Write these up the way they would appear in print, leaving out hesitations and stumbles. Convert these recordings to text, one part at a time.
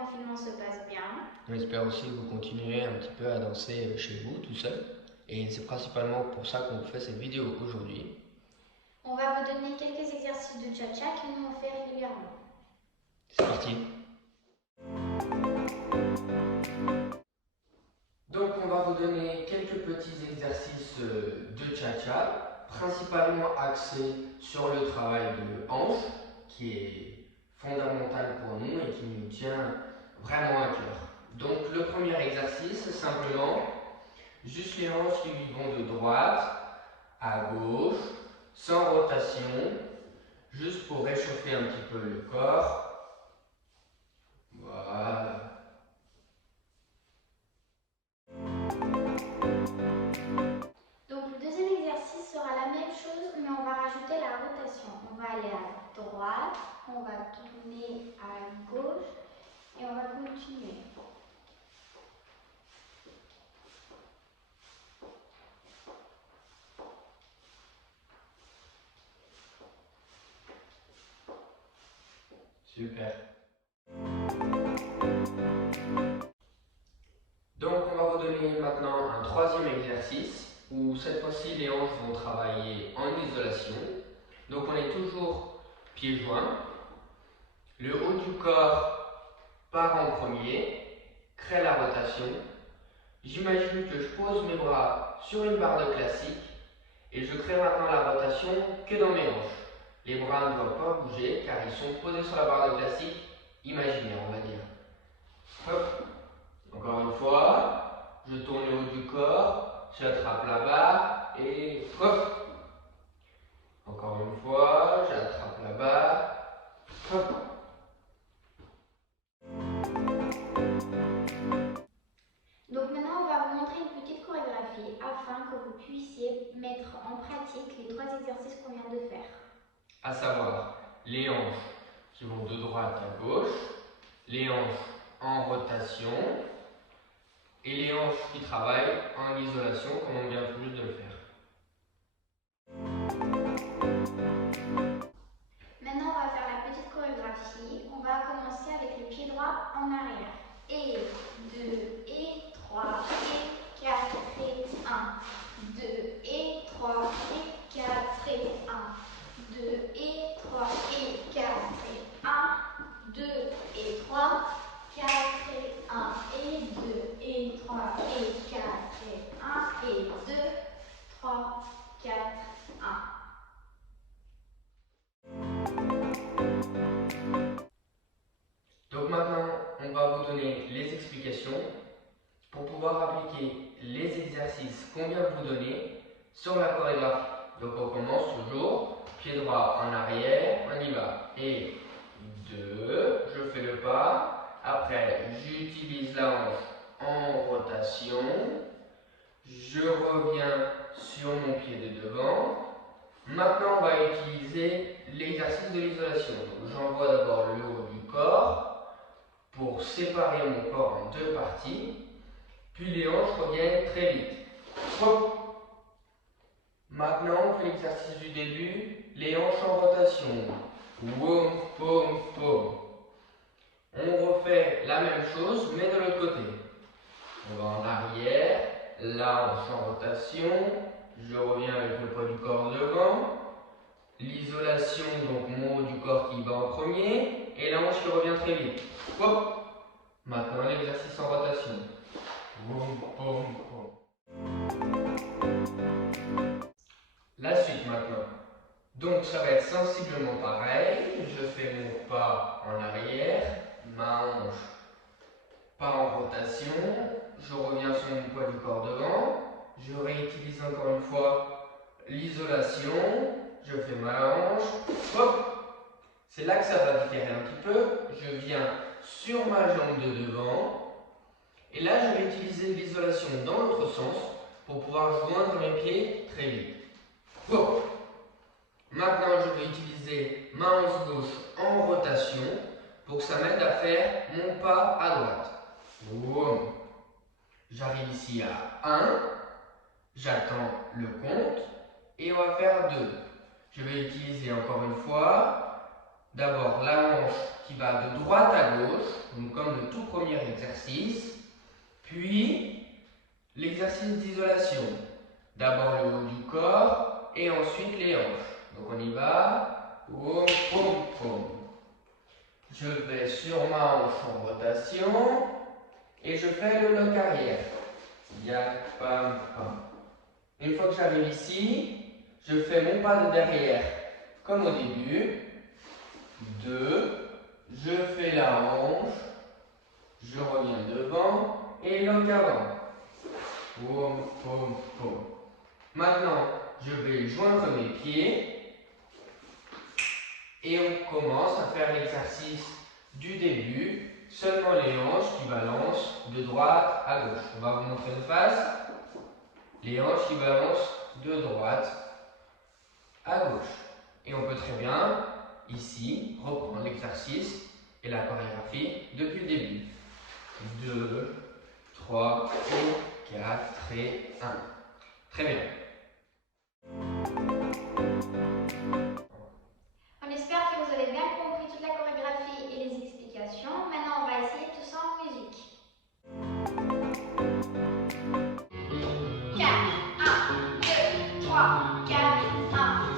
confinement se passe bien. On espère aussi que vous continuez un petit peu à danser chez vous tout seul. Et c'est principalement pour ça qu'on fait cette vidéo aujourd'hui. On va vous donner quelques exercices de cha-cha que nous on fait régulièrement. C'est parti. Donc on va vous donner quelques petits exercices de cha-cha, principalement axés sur le travail de hanche, qui est fondamental pour nous et qui nous tient vraiment à cœur. Donc le premier exercice, c'est simplement juste les hanches qui vont de droite à gauche, sans rotation, juste pour réchauffer un petit peu le corps. Voilà. Donc le deuxième exercice sera la même chose, mais on va rajouter la rotation. On va aller à droite, on va tourner à gauche et on va continuer. Super. Donc on va vous donner maintenant un troisième exercice où cette fois-ci les hanches vont travailler en isolation. Donc on est toujours pieds joints. Le haut du corps part en premier, crée la rotation. J'imagine que je pose mes bras sur une barre de classique et je crée maintenant la rotation que dans mes hanches. Les bras ne doivent pas bouger car ils sont posés sur la barre de classique imaginaire, on va dire. Hop. Encore une fois, je tourne le haut du corps, j'attrape la barre et hop. Encore une fois, j'attrape la barre, hop. Donc maintenant on va vous montrer une petite chorégraphie afin que vous puissiez mettre en pratique les trois exercices qu'on vient de faire. À savoir les hanches qui vont de droite à gauche, les hanches en rotation et les hanches qui travaillent en isolation comme on vient tout juste de le faire. Maintenant on va faire la petite chorégraphie. On va commencer avec le pied droit en arrière. Et 2, et 3, et 4, et 1. 2, et 3, et 4, et 1. 2, et 3, et 4, et 1. 2, et 3, 4, et 1. Et 2, et 3, et 4, et 1. Et 2, 3, 4, 1. Donc maintenant, on va vous donner les explications pour pouvoir appliquer les exercices qu'on vient de vous donner sur la chorégraphie. Donc on commence toujours, pied droit en arrière, on y va. Et 2, je fais le pas. Après, j'utilise la hanche en rotation. Je reviens sur mon pied de devant. Maintenant, on va utiliser l'exercice de l'isolation. Donc j'envoie d'abord le haut du corps pour séparer mon corps en deux parties. Puis les hanches reviennent très vite. Hop. Maintenant, on fait l'exercice du début, les hanches en rotation. Wom, pom, pom. On refait la même chose, mais de l'autre côté. On va en arrière, la hanche en rotation. Je reviens avec le poids du corps devant. L'isolation, donc mon haut du corps qui va en premier. Et la hanche qui revient très vite. Hop. Maintenant, l'exercice en rotation. Wom, pom, pom. La suite maintenant. Donc ça va être sensiblement pareil. Je fais mon pas en arrière, ma hanche pas en rotation. Je reviens sur mon poids du corps devant. Je réutilise encore une fois l'isolation. Je fais ma hanche. Hop. C'est là que ça va différer un petit peu. Je viens sur ma jambe de devant. Et là, je vais utiliser l'isolation dans l'autre sens pour pouvoir joindre mes pieds très vite. Hop. Maintenant, je vais utiliser ma hanche gauche en rotation pour que ça m'aide à faire mon pas à droite. Wow. J'arrive ici à 1, j'attends le compte et on va faire 2. Je vais utiliser encore une fois d'abord la hanche qui va de droite à gauche, donc comme le tout premier exercice, puis l'exercice d'isolation. D'abord le haut du corps et ensuite les hanches. Donc on y va. Poum, poum, poum. Je vais sur ma hanche en rotation et je fais le lock arrière. Ya, pam, pam. Une fois que j'arrive ici, je fais mon pas de derrière comme au début. 2, je fais la hanche, je reviens devant et lock avant. Poum, poum, poum. Maintenant, je vais joindre mes pieds et on commence à faire l'exercice du début, seulement les hanches qui balancent de droite à gauche. On va vous montrer de face. Les hanches qui balancent de droite à gauche. Et on peut très bien, ici, reprendre l'exercice et la chorégraphie depuis le début. 2, 3, et 4 et 1. Très bien. On espère que vous avez bien compris toute la chorégraphie et les explications. Maintenant, on va essayer tout ça en musique. 4, 1, 2, 3, 4, 1.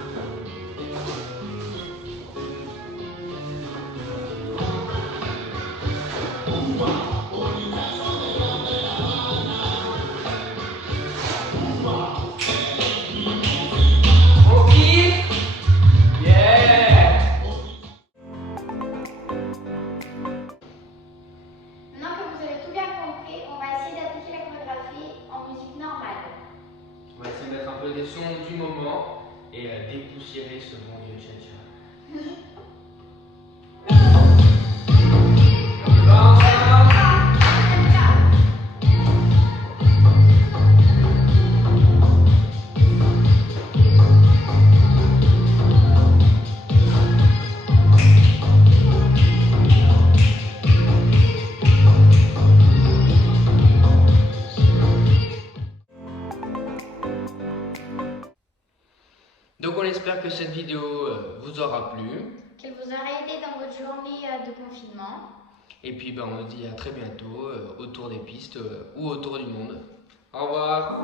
Maintenant que vous avez tout bien compris, on va essayer d'appliquer la chorégraphie en musique normale. On va essayer de mettre un peu des sons du moment et dépoussiérer ce bon vieux tcha-tcha. Donc on espère que cette vidéo vous aura plu. Qu'elle vous aura aidé dans votre journée de confinement. Et puis on se dit à très bientôt autour des pistes ou autour du monde. Au revoir.